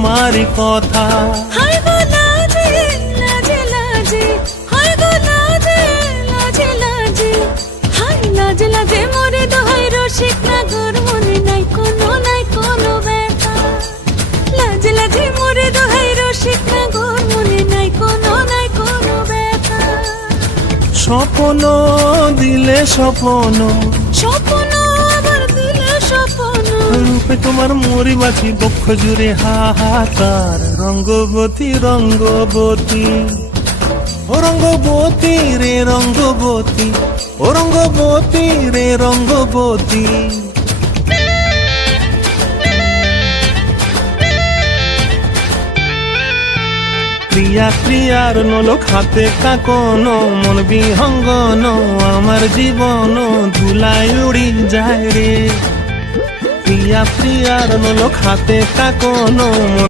তোমারই কথা। হায় গো লাজে লাজে লাজে, হায় গো লাজে লাজে লাজে, হায় লাজে লাজে মোরে দোহাই রসিক নাগর, মনে নাই কোনো ব্যথা। লাজে লাজে মোরে দোহাই রসিক নাগর, মনে নাই কোনো ব্যথা। স্বপ্ন দিলে স্বপ্ন, স্বপ্ন আবার দিলে স্বপ্ন, রূপে তোমার মরি বাঁচি বক্ষ জুড়ে হাহাকার। রঙ্গবতী রঙ্গবতী ও রঙ্গবতী রে রঙ্গবতী, ও রঙ্গবতী রে রঙ্গবতী। ক্রিয়া ক্রিয়ার নলক হাতে কাকন, মন বিহঙ্গন আমার জীবন ধুলায় উড়ি যায় রে। প্রিয়া প্রিয়ার নলক হাতে কাকন।